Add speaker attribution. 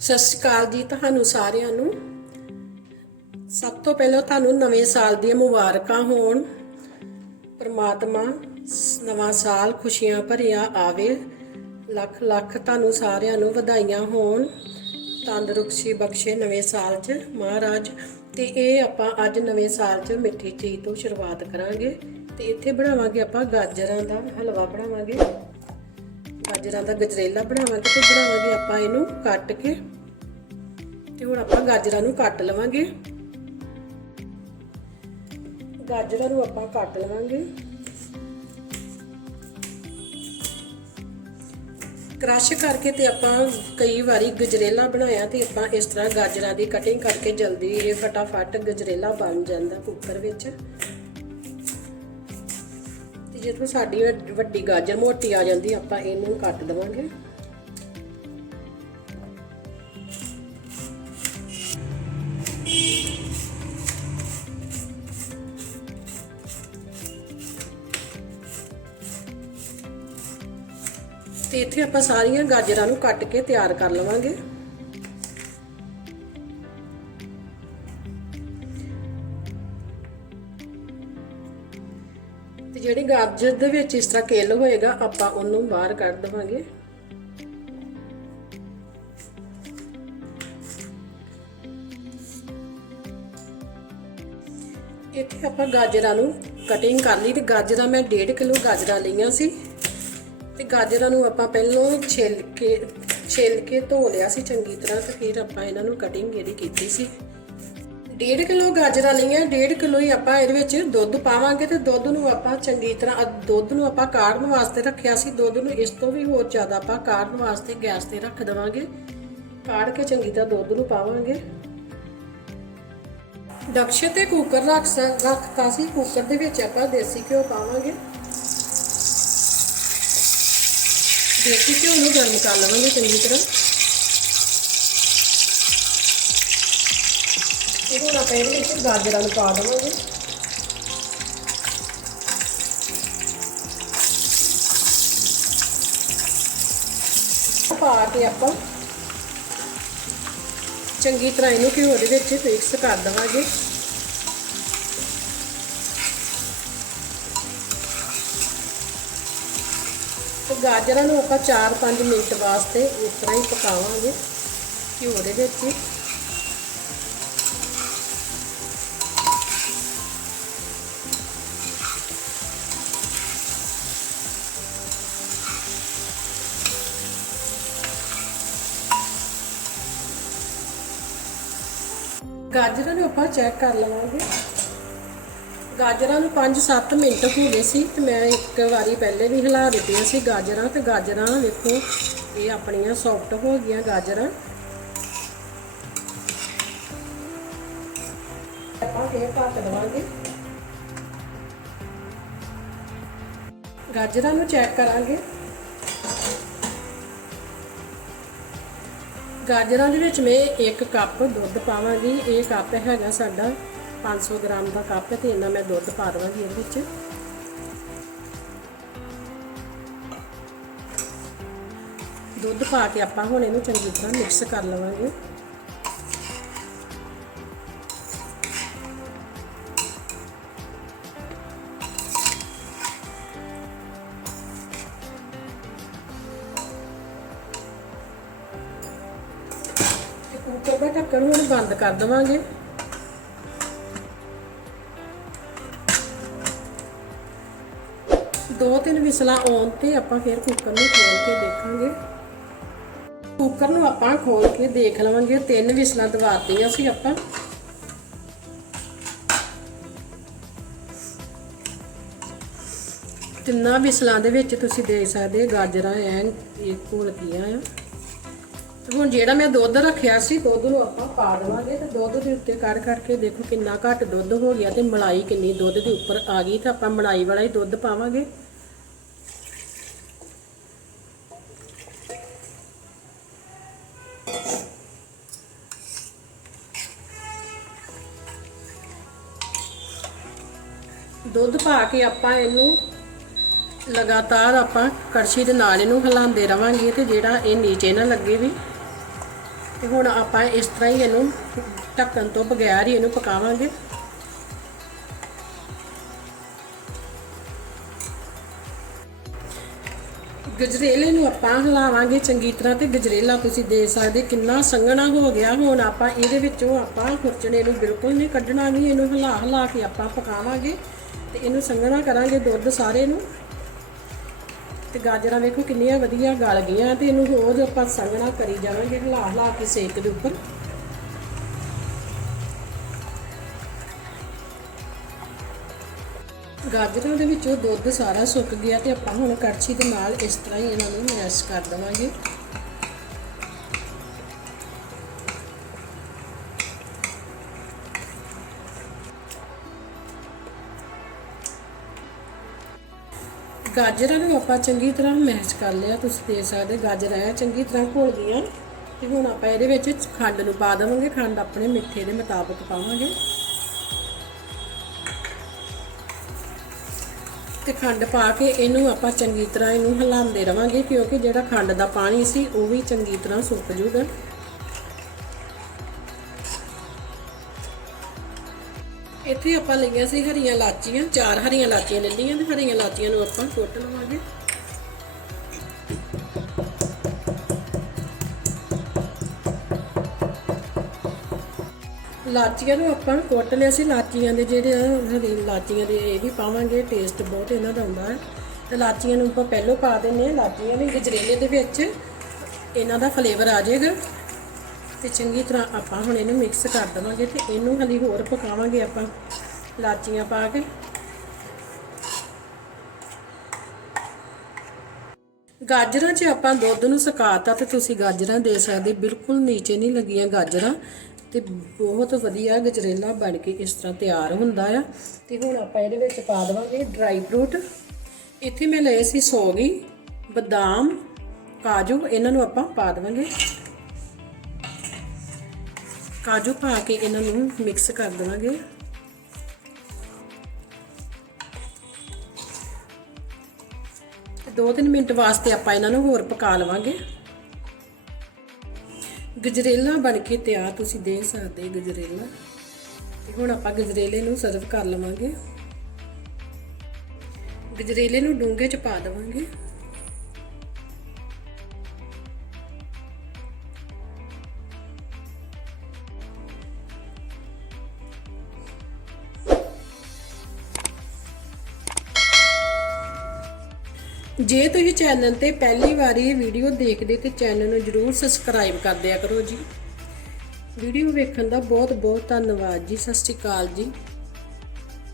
Speaker 1: ਸਤਿ ਸ਼੍ਰੀ ਅਕਾਲ ਜੀ ਤੁਹਾਨੂੰ ਸਾਰਿਆਂ ਨੂੰ। ਸਭ ਤੋਂ ਪਹਿਲਾਂ ਤੁਹਾਨੂੰ ਨਵੇਂ ਸਾਲ ਦੀਆਂ ਮੁਬਾਰਕਾਂ ਹੋਣ। ਪਰਮਾਤਮਾ ਨਵਾਂ ਸਾਲ ਖੁਸ਼ੀਆਂ ਭਰਿਆ ਆਵੇ। ਲੱਖ ਲੱਖ ਤੁਹਾਨੂੰ ਸਾਰਿਆਂ ਨੂੰ ਵਧਾਈਆਂ ਹੋਣ। ਤੰਦਰੁਸਤੀ ਬਖਸ਼ੇ ਨਵੇਂ ਸਾਲ 'ਚ ਮਹਾਰਾਜ। ਤੇ ਇਹ ਆਪਾਂ ਅੱਜ ਨਵੇਂ ਸਾਲ 'ਚ ਮਿੱਠੀ ਚੀਜ਼ ਤੋਂ ਸ਼ੁਰੂਆਤ ਕਰਾਂਗੇ। ਤੇ ਇੱਥੇ ਬਣਾਵਾਂਗੇ ਆਪਾਂ ਗਾਜਰਾਂ ਦਾ ਹਲਵਾ ਬਣਾਵਾਂਗੇ। ਗਾਜਰਾਂ ਦਾ ਗਜਰੇਲਾ ਬਣਾਵਾਂਗੇ ਤੇ ਬਣਾਵਾਂਗੇ ਆਪਾਂ ਇਹਨੂੰ ਕੱਟ ਕੇ ਤੇ ਹੁਣ ਆਪਾਂ ਗਾਜਰਾਂ ਨੂੰ ਕੱਟ ਲਵਾਂਗੇ। ਗਾਜਰਾਂ ਨੂੰ ਆਪਾਂ ਕੱਟ ਲਵਾਂਗੇ। ਕ੍ਰਸ਼ ਕਰਕੇ ਤੇ ਆਪਾਂ ਕਈ ਵਾਰੀ ਗਜਰੇਲਾ ਬਣਾਇਆ ਤੇ ਆਪਾਂ ਇਸ ਤਰ੍ਹਾਂ ਗਾਜਰਾਂ ਦੀ ਕਟਿੰਗ ਕਰਕੇ ਜਲਦੀ ਇਹ ਫਟਾਫਟ ਗਜਰੇਲਾ ਬਣ ਜਾਂਦਾ ਕੁੱਕਰ ਵਿੱਚ। ਜਦੋਂ ਸਾਡੀ ਵੱਡੀ ਗਾਜਰ ਮੋਟੀ ਆ ਜਾਂਦੀ, ਆਪਾਂ ਇਹਨੂੰ ਕੱਟ ਦਵਾਂਗੇ। ਤੇ ਇੱਥੇ ਆਪਾਂ ਸਾਰੀਆਂ ਗਾਜਰਾਂ ਨੂੰ ਕੱਟ ਕੇ ਤਿਆਰ ਕਰ ਲਵਾਂਗੇ। ਤੇ ਜਿਹੜੀ ਗਾਜਰ ਦੇ ਵਿੱਚ ਇਸ ਤਰ੍ਹਾਂ ਕਿੱਲ ਹੋਏਗਾ, ਆਪਾਂ ਉਹਨੂੰ ਬਾਹਰ ਕੱਢ ਦਵਾਂਗੇ। ਇੱਥੇ ਆਪਾਂ ਗਾਜਰਾਂ ਨੂੰ ਕਟਿੰਗ ਕਰ ਲਈ ਤੇ ਗਾਜਰਾਂ ਮੈਂ 1.5 ਕਿਲੋ ਗਾਜਰਾਂ ਲਈਆਂ ਸੀ। ਤੇ ਗਾਜਰਾਂ ਨੂੰ ਆਪਾਂ ਪਹਿਲਾਂ ਛਿੱਲ ਕੇ ਛਿੱਲ ਕੇ ਧੋ ਲਿਆ ਸੀ ਚੰਗੀ ਤਰ੍ਹਾਂ ਤੇ ਫਿਰ ਆਪਾਂ ਇਹਨਾਂ ਨੂੰ ਕਟਿੰਗ ਜਿਹੜੀ ਕੀਤੀ ਸੀ। 1.5 ਕਿਲੋ ਗਾਜਰਾਂ ਲਈਆਂ 1.5 ਕਿਲੋ ਹੀ ਆਪਾਂ ਇਹਦੇ ਵਿੱਚ ਦੁੱਧ ਪਾਵਾਂਗੇ ਤੇ ਦੁੱਧ ਨੂੰ ਆਪਾਂ ਚੰਗੀ ਤਰ੍ਹਾਂ ਦੁੱਧ ਨੂੰ ਆਪਾਂ ਕਾੜਨ ਵਾਸਤੇ ਰੱਖਿਆ ਸੀ। ਦੁੱਧ ਨੂੰ ਇਸ ਤੋਂ ਵੀ ਹੋਰ ਜ਼ਿਆਦਾ ਆਪਾਂ ਕਾੜਨ ਵਾਸਤੇ ਗੈਸ ਤੇ ਰੱਖ ਦੇਵਾਂਗੇ। ਕਾੜ ਕੇ ਚੰਗੀ ਤਰ੍ਹਾਂ ਦੁੱਧ ਨੂੰ ਪਾਵਾਂਗੇ। ਡਕਸ਼ੇ ਤੇ ਕੁੱਕਰ ਰੱਖ ਸ- ਰੱਖਤਾ ਸੀ। ਕੁੱਕਰ ਦੇ ਵਿੱਚ ਆਪਾਂ ਦੇਸੀ ਘਿਓ ਪਾਵਾਂਗੇ। ਦੇਸੀ ਘਿਓ ਨੂੰ ਗਰਮ ਕਰ ਲਵਾਂਗੇ ਚੰਗੀ ਤਰ੍ਹਾਂ। ਇਹ ਹੁਣ ਆਪਾਂ ਇਹਦੇ ਵਿੱਚ ਗਾਜਰਾਂ ਨੂੰ ਪਾ ਦੇਵਾਂਗੇ। ਪਾ ਕੇ ਆਪਾਂ ਚੰਗੀ ਤਰ੍ਹਾਂ ਇਹਨੂੰ ਘਿਓ ਦੇ ਵਿੱਚ ਮਿਕਸ ਕਰ ਦੇਵਾਂਗੇ। ਤੇ ਗਾਜਰਾਂ ਨੂੰ ਆਪਾਂ 4-5 ਮਿੰਟ ਵਾਸਤੇ ਇਸ ਤਰ੍ਹਾਂ ਹੀ ਪਕਾਵਾਂਗੇ ਘਿਓ ਦੇ ਵਿੱਚ। ਗਾਜਰਾਂ ਨੂੰ ਆਪਾਂ ਚੈੱਕ ਕਰ ਲਵਾਂਗੇ। ਗਾਜਰਾਂ ਨੂੰ 5-7 ਮਿੰਟ ਹੋ ਗਏ ਸੀ ਤੇ ਮੈਂ ਇੱਕ ਵਾਰੀ ਪਹਿਲੇ ਵੀ ਹਿਲਾ ਦਿੱਤੀਆਂ ਸੀ ਗਾਜਰਾਂ ਤੇ ਗਾਜਰਾਂ ਵੇਖੋ, ਇਹ ਆਪਣੀਆਂ ਸੌਫਟ ਹੋ ਗਈਆਂ ਗਾਜਰਾਂ। ਆਪਾਂ ਫੇਰ ਢੱਕ ਦੇਵਾਂਗੇ। ਗਾਜਰਾਂ ਨੂੰ ਚੈੱਕ ਕਰਾਂਗੇ। ਗਾਜਰਾਂ ਦੇ ਵਿੱਚ ਮੈਂ 1 ਕੱਪ ਦੁੱਧ ਪਾਵਾਂਗੀ। ਇਹ ਕੱਪ ਹੈਗਾ ਸਾਡਾ 500 ਗ੍ਰਾਮ ਦਾ ਕੱਪ ਹੈ ਤੇ ਇਹਨਾਂ ਮੈਂ ਦੁੱਧ ਪਾ ਦਵਾਂਗੀ ਇਹਦੇ ਵਿੱਚ। ਦੁੱਧ ਪਾ ਕੇ ਆਪਾਂ ਹੁਣ ਇਹਨੂੰ ਚੰਗੀ ਤਰ੍ਹਾਂ ਮਿਕਸ ਕਰ ਲਵਾਂਗੇ। ਦਾ ਢੱਕਣ ਹੁਣ ਬੰਦ ਕਰ ਦਵਾਂਗੇ। ਦੋ ਤਿੰਨ ਵਿਸਲਾਂ ਆਉਣ ਤੇ ਆਪਾਂ ਫਿਰ ਕੁੱਕਰ ਨੂੰ ਖੋਲ ਕੇ ਦੇਖਾਂਗੇ। ਕੁੱਕਰ ਨੂੰ ਆਪਾਂ ਖੋਲ ਕੇ ਦੇਖ ਲਵਾਂਗੇ, ਤਿੰਨ ਵਿਸਲਾਂ ਦਵਾਤੀਆਂ ਸੀ ਆਪਾਂ। ਤਿੰਨਾਂ ਵਿਸਲਾਂ ਦੇ ਵਿੱਚ ਤੁਸੀਂ ਦੇਖ ਸਕਦੇ ਗਾਜਰਾਂ ਐਨ, ਇਹ ਘੁਲ ਗਈਆਂ ਆ। ਤੇ ਹੁਣ ਜਿਹੜਾ ਮੈਂ ਦੁੱਧ ਰੱਖਿਆ ਸੀ, ਦੁੱਧ ਨੂੰ ਆਪਾਂ ਪਾ ਦੇਵਾਂਗੇ ਤੇ ਦੁੱਧ ਦੇ ਉੱਤੇ ਕੱਢ ਕੱਢ ਕੇ ਦੇਖੋ ਕਿੰਨਾ ਘੱਟ ਦੁੱਧ ਹੋ ਗਿਆ ਤੇ ਮਲਾਈ ਕਿੰਨੀ ਦੁੱਧ ਦੇ ਉੱਪਰ ਆ ਗਈ ਤਾਂ ਆਪਾਂ ਮਲਾਈ ਵਾਲਾ ਹੀ ਦੁੱਧ ਪਾਵਾਂਗੇ। ਦੁੱਧ ਪਾ ਕੇ ਆਪਾਂ ਇਹਨੂੰ ਲਗਾਤਾਰ ਆਪਾਂ ਕੜਛੀ ਦੇ ਨਾਲ ਇਹਨੂੰ ਹਿਲਾਉਂਦੇ ਰਵਾਂਗੇ ਤੇ ਜਿਹੜਾ ਇਹ ਨੀਚੇ ਨਾ ਲੱਗੇ ਵੀ। ਤੇ ਹੁਣ ਆਪਾਂ ਇਸ ਤਰ੍ਹਾਂ ਹੀ ਇਹਨੂੰ ਢੱਕਣ ਤੋਂ ਬਗੈਰ ਹੀ ਇਹਨੂੰ ਪਕਾਵਾਂਗੇ। ਗਜਰੇਲੇ ਨੂੰ ਆਪਾਂ ਹਿਲਾਵਾਂਗੇ ਚੰਗੀ ਤਰ੍ਹਾਂ ਤੇ ਗਜਰੇਲਾ ਤੁਸੀਂ ਦੇਖ ਸਕਦੇ ਕਿੰਨਾ ਸੰਘਣਾ ਹੋ ਗਿਆ। ਹੁਣ ਆਪਾਂ ਇਹਦੇ ਵਿੱਚੋਂ ਆਪਾਂ ਖੁਰਚਣੇ ਨੂੰ ਬਿਲਕੁਲ ਨਹੀਂ ਕੱਢਣਾ ਵੀ ਇਹਨੂੰ ਹਿਲਾ ਹਿਲਾ ਕੇ ਆਪਾਂ ਪਕਾਵਾਂਗੇ ਤੇ ਇਹਨੂੰ ਸੰਘਣਾ ਕਰਾਂਗੇ ਦੁੱਧ ਸਾਰੇ ਨੂੰ। ਤੇ ਗਾਜਰਾਂ ਵੇਖੋ ਕਿੰਨੀਆਂ ਵਧੀਆ ਗਲ ਗਈਆਂ ਤੇ ਇਹਨੂੰ ਹੋਰ ਆਪਾਂ ਸੰਘਣਾ ਕਰੀ ਜਾਵਾਂਗੇ ਹਿਲਾ ਹਿਲਾ ਕੇ ਸੇਕ ਦੇ ਉੱਪਰ। ਗਾਜਰਾਂ ਦੇ ਵਿੱਚੋਂ ਦੁੱਧ ਸਾਰਾ ਸੁੱਕ ਗਿਆ ਤੇ ਆਪਾਂ ਹੁਣ ਕੜਛੀ ਦੇ ਨਾਲ ਇਸ ਤਰ੍ਹਾਂ ਹੀ ਇਹਨਾਂ ਨੂੰ ਮੈਸ਼ ਕਰ ਦੇਵਾਂਗੇ। ਗਾਜਰਾਂ ਨੂੰ ਆਪਾਂ ਚੰਗੀ ਤਰ੍ਹਾਂ ਮੈਸ਼ ਕਰ ਲਿਆ, ਤੁਸੀਂ ਦੇਖ ਸਕਦੇ ਗਾਜਰਾਂ ਆ, ਚੰਗੀ ਤਰ੍ਹਾਂ ਘੁਲ ਗਈਆਂ ਤੇ ਹੁਣ ਆਪਾਂ ਇਹਦੇ ਵਿੱਚ ਖੰਡ ਨੂੰ ਪਾ ਦੇਵਾਂਗੇ, ਖੰਡ ਆਪਣੇ ਮਿੱਠੇ ਦੇ ਮੁਤਾਬਕ ਪਾਵਾਂਗੇ। ਤੇ ਖੰਡ ਪਾ ਕੇ ਇਹਨੂੰ ਆਪਾਂ ਚੰਗੀ ਤਰ੍ਹਾਂ ਇਹਨੂੰ ਹਿਲਾਉਂਦੇ ਰਵਾਂਗੇ, ਕਿਉਂਕਿ ਜਿਹੜਾ ਖੰਡ ਦਾ ਪਾਣੀ ਸੀ, ਉਹ ਵੀ ਚੰਗੀ ਤਰ੍ਹਾਂ ਸੁੱਕ ਜੂਗਾ। ਇੱਥੇ ਆਪਾਂ ਲਈਆਂ ਸੀ ਹਰੀਆਂ ਲਾਚੀਆਂ ਚਾਰ ਹਰੀਆਂ ਲਾਚੀਆਂ ਲੈ ਲਈਆਂ ਤੇ ਹਰੀਆਂ ਲਾਚੀਆਂ ਨੂੰ ਆਪਾਂ ਕੁੱਟ ਲਵਾਂਗੇ। ਲਾਚੀਆਂ ਨੂੰ ਆਪਾਂ ਕੁੱਟ ਲਿਆ ਸੀ ਲਾਚੀਆਂ ਦੇ ਜਿਹੜੇ ਹਰੀ ਲਾਚੀਆਂ ਦੇ ਇਹ ਵੀ ਪਾਵਾਂਗੇ ਟੇਸਟ ਬਹੁਤ ਇਹਨਾਂ ਦਾ ਹੁੰਦਾ ਹੈ। ਤੇ ਲਾਚੀਆਂ ਨੂੰ ਆਪਾਂ ਪਹਿਲੋਂ ਪਾ ਦਿੰਨੇ ਆ ਲਾਚੀਆਂ ਵੀ ਗਜਰੇਲੇ ਦੇ ਵਿੱਚ, ਇਹਨਾਂ ਦਾ ਫਲੇਵਰ ਆ ਜਾਏਗਾ। ਤੇ ਚੰਗੀ ਤਰ੍ਹਾਂ ਆਪਾਂ ਹੁਣ ਇਹਨੂੰ ਮਿਕਸ ਕਰ ਦੇਵਾਂਗੇ ਤੇ ਇਹਨੂੰ ਹਲੀ ਹੋਰ ਪਕਾਵਾਂਗੇ ਆਪਾਂ ਲਾਚੀਆਂ ਪਾ ਕੇ। ਗਾਜਰਾਂ 'ਚ ਆਪਾਂ ਦੁੱਧ ਨੂੰ ਸੁਕਾਤਾ ਤੇ ਤੁਸੀਂ ਗਾਜਰਾਂ ਦੇ ਸਕਦੇ, ਬਿਲਕੁਲ ਨੀਚੇ ਨਹੀਂ ਲੱਗੀਆਂ ਗਾਜਰਾਂ ਤੇ ਬਹੁਤ ਵਧੀਆ ਗਜਰੇਲਾ ਬਣ ਕੇ ਇਸ ਤਰ੍ਹਾਂ ਤਿਆਰ ਹੁੰਦਾ ਆ। ਤੇ ਹੁਣ ਆਪਾਂ ਇਹਦੇ ਵਿੱਚ ਪਾ ਦੇਵਾਂਗੇ ਡਰਾਈ ਫਰੂਟ ਇੱਥੇ ਮੈਂ ਲਏ ਸੀ ਸੌਗੀ, ਬਦਾਮ, ਕਾਜੂ, ਇਹਨਾਂ ਨੂੰ ਆਪਾਂ ਪਾ ਦੇਵਾਂਗੇ। ਕਾਜੂ ਪਾ ਕੇ ਇਹਨਾਂ ਨੂੰ ਮਿਕਸ ਕਰ ਦੇਵਾਂਗੇ। ਦੋ ਤਿੰਨ ਮਿੰਟ ਵਾਸਤੇ ਆਪਾਂ ਇਹਨਾਂ ਨੂੰ ਹੋਰ ਪਕਾ ਲਵਾਂਗੇ। ਗਜਰੇਲਾ ਬਣ ਕੇ ਤਿਆਰ ਤੁਸੀਂ ਦੇਖ ਸਕਦੇ ਗਜਰੇਲਾ। ਤੇ ਹੁਣ ਆਪਾਂ ਗਜਰੇਲੇ ਨੂੰ ਸਰਵ ਕਰ ਲਵਾਂਗੇ। ਗਜਰੇਲੇ ਨੂੰ ਡੂੰਘੇ ਚ ਪਾ ਦੇਵਾਂਗੇ। ਜੇ ਤੁਸੀਂ ਚੈਨਲ ਤੇ ਪਹਿਲੀ ਵਾਰੀ ਵੀਡੀਓ ਦੇਖਦੇ ਤੇ ਚੈਨਲ ਨੂੰ ਜਰੂਰ ਸਬਸਕ੍ਰਾਈਬ ਕਰ ਦਿਆ ਕਰੋ ਜੀ। ਵੀਡੀਓ ਵੇਖਣ ਦਾ ਬਹੁਤ ਬਹੁਤ ਧੰਨਵਾਦ ਜੀ। ਸਤਿ ਸ਼੍ਰੀ ਅਕਾਲ ਜੀ।